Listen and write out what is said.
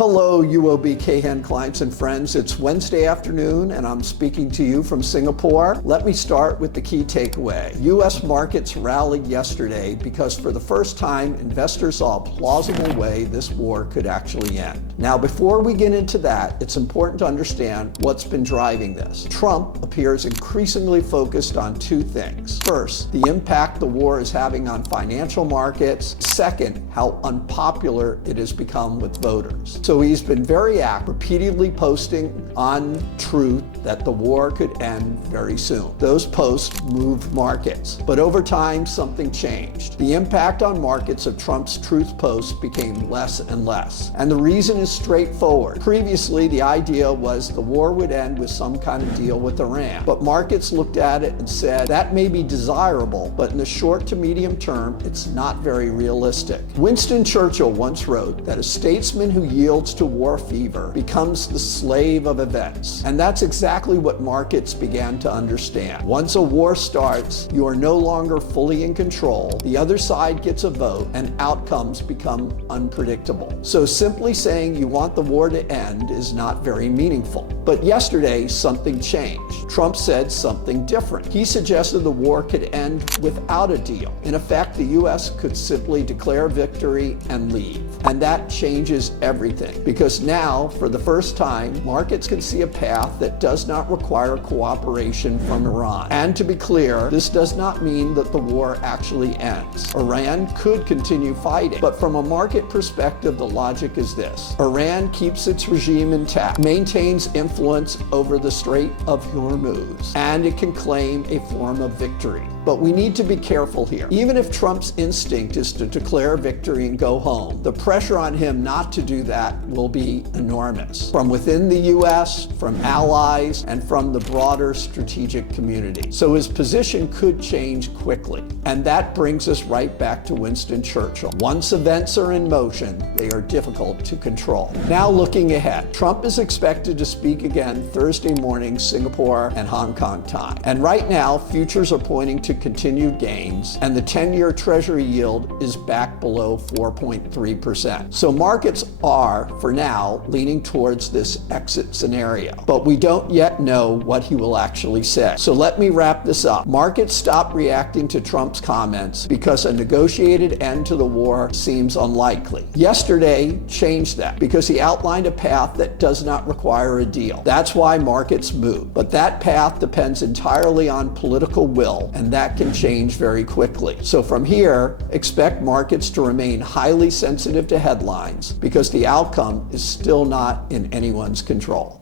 Hello, UOB Kahan clients and friends. It's Wednesday afternoon and I'm speaking to you from Singapore. Let me start with the key takeaway. U.S. markets rallied yesterday because for the first time, investors saw a plausible way this war could actually end. Now, before we get into that, it's important to understand what's been driving this. Trump appears increasingly focused on two things. First, the impact the war is having on financial markets. Second, how unpopular it has become with voters. So he's been very active, repeatedly posting on Truth that the war could end very soon. Those posts moved markets, but over time something changed. The impact on markets of Trump's Truth posts became less and less. And the reason is straightforward. Previously, the idea was the war would end with some kind of deal with Iran. But markets looked at it and said, that may be desirable, but in the short to medium term, it's not very realistic. Winston Churchill once wrote that a statesman who yields to war fever becomes the slave of events. And that's exactly what markets began to understand. Once a war starts, you are no longer fully in control. The other side gets a vote and outcomes become unpredictable. So simply saying you want the war to end is not very meaningful. But yesterday, something changed. Trump said something different. He suggested the war could end without a deal. In effect, the U.S. could simply declare victory and leave. And that changes everything, because now, for the first time, markets can see a path that does not require cooperation from Iran. And to be clear, this does not mean that the war actually ends. Iran could continue fighting, but from a market perspective, the logic is this. Iran keeps its regime intact, maintains influence over the Strait of Hormuz, and it can claim a form of victory. But we need to be careful here. Even if Trump's instinct is to declare victory and go home, the pressure on him not to do that will be enormous. From within the U.S., from allies, and from the broader strategic community. So his position could change quickly. And that brings us right back to Winston Churchill. Once events are in motion, they are difficult to control. Now looking ahead, Trump is expected to speak again Thursday morning, Singapore and Hong Kong time. And right now, futures are pointing to continued gains, and the 10-year Treasury yield is back below 4.3%. So markets are, for now, leaning towards this exit scenario. But we don't yet know what he will actually say. So let me wrap this up. Markets stopped reacting to Trump's comments because a negotiated end to the war seems unlikely. Yesterday changed that because he outlined a path that does not require a deal. That's why markets move. But that path depends entirely on political will, and that can change very quickly. So from here, expect markets to remain highly sensitive to headlines because the outcome is still not in anyone's control.